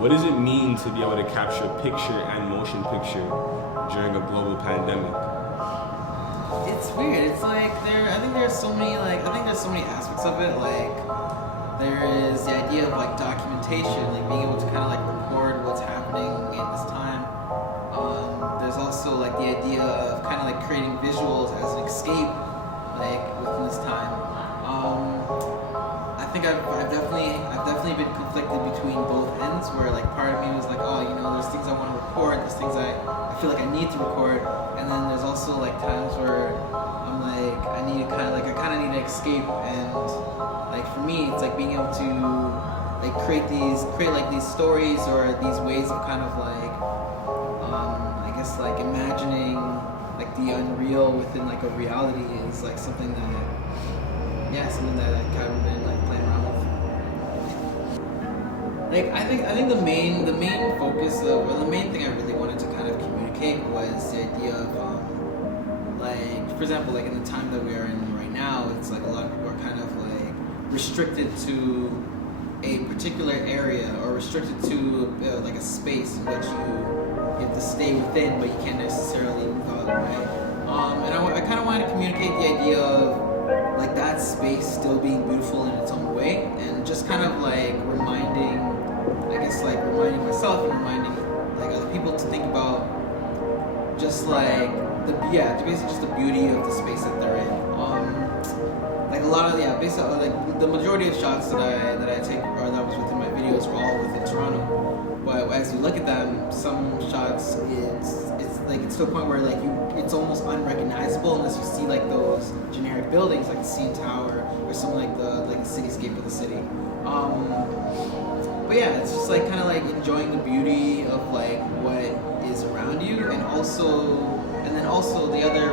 What does it mean to be able to capture picture and motion picture during a global pandemic? It's weird. It's like I think there's so many aspects of it. Like there is the idea of like documentation, like being able to kind of like record what's happening in this time. There's also like the idea of kind of like creating visuals as an escape, like within this time. I think I've definitely been conflicted between both ends, where like part of me was like, oh, you know, there's things I want to record, there's things I feel like I need to record, and then there's also like times where I'm like, I kind of need to escape, and like for me, it's like being able to like create like these stories or these ways of kind of like, I guess like imagining like the unreal within like a reality is like something that I've kind of been like playing around with. Like I think the main focus of, or the main thing I really wanted to kind of communicate was the idea of like, for example, like in the time that we are in right now, it's like a lot of people are kind of like restricted to a particular area or restricted to like a space in which you have to stay within, but you can't necessarily move out, right? And I kind of wanted to communicate the idea of like that space still being beautiful in its own way, and just kind of like reminding myself and reminding like other people to think about just like basically just the beauty of the space that they're in. Like a lot of basically like the majority of shots that I take or that was within my videos were all within Toronto. But as you look at them, some shots it's to a point where like it's almost unrecognizable unless you see like those generic buildings like the CN Tower or something like the cityscape of the city. But yeah, it's just like kind of like enjoying the beauty of like what is around you, and then also the other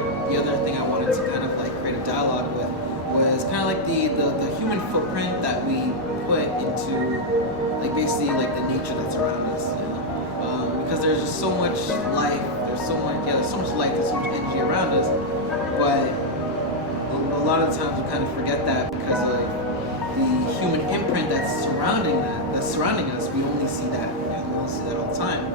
thing I wanted to kind of like create a dialogue with was kind of like the human footprint that we put into like basically like the nature that's around us, you know? Because there's just so much life, there's so much life, there's so much energy around us, but a lot of the times we kind of forget that because of the human imprint that's surrounding us. We only see that, and we only see that all the time.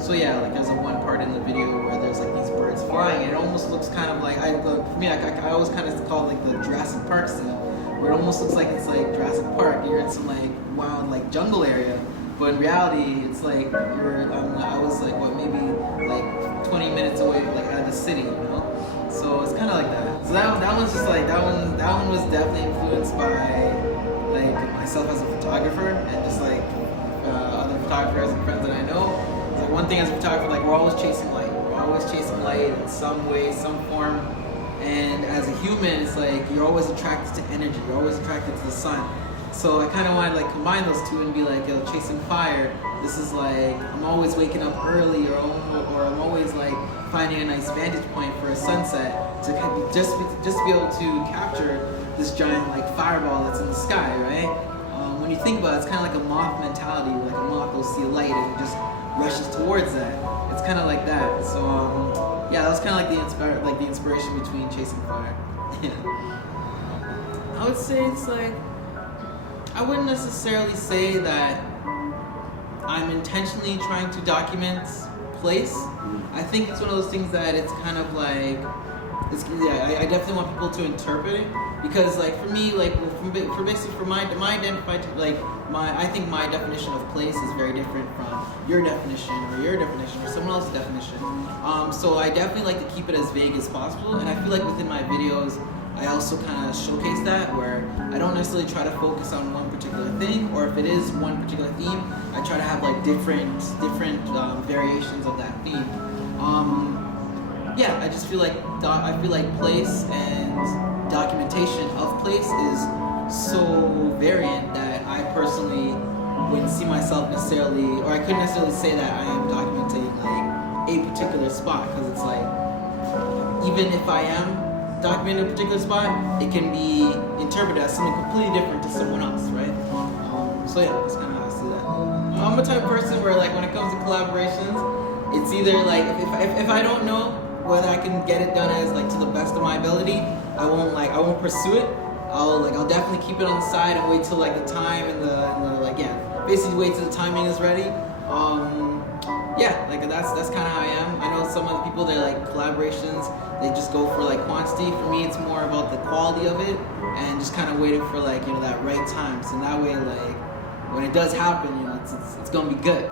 So yeah, like there's a one part in the video where there's like these birds flying, and it almost looks kind of like I always kind of call it like the Jurassic Park scene, where it almost looks like it's like Jurassic Park. You're in some like wild like jungle area, but in reality, it's like I was like maybe like 20 minutes away like out of the city, you know. So it's kind of like that. So that one's just like that one was definitely influenced by like myself as a photographer and just like other photographers and friends that I know. It's like one thing as a photographer, like we're always chasing light. We're always chasing light in some way, some form. And as a human, it's like you're always attracted to energy. You're always attracted to the sun. So I kind of want to like combine those two and be like, yo, chasing fire. This is like I'm always waking up early, or I'm always like finding a nice vantage point for a sunset to just be able to capture this giant like fireball that's in the sky, right? When you think about it, it's kind of like a moth mentality. Like a moth will see a light and it just rushes towards that. It's kind of like that. So yeah, that was kind of like the inspiration between chasing fire. Yeah. I would say it's like, I wouldn't necessarily say that I'm intentionally trying to document place. I think it's one of those things that it's kind of like, I definitely want people to interpret it, because like for me, like for my identified, like I think my definition of place is very different from your definition or someone else's definition. So I definitely like to keep it as vague as possible, and I feel like within my videos I also kind of showcase that, where I don't necessarily try to focus on one particular thing, or if it is one particular theme, I try to have like different variations of that theme. Yeah, I just feel like place and documentation of place is so variant that I personally wouldn't see myself necessarily, or I couldn't necessarily say that I am documenting like a particular spot, because it's like, even if I am documenting a particular spot, it can be interpreted as something completely different to someone else, right? So yeah, that's kind of how I see that. I'm a type of person where like when it comes to collaborations, it's either like if I don't know whether I can get it done as like to the best of my ability, I won't pursue it. I'll definitely keep it on the side and wait till like the time and the basically wait till the timing is ready. Yeah, like that's kind of how I am. I know some other people, they're like collaborations, they just go for like quantity. For me, it's more about the quality of it and just kind of waiting for like, you know, that right time. So that way, like when it does happen, you know, it's gonna be good.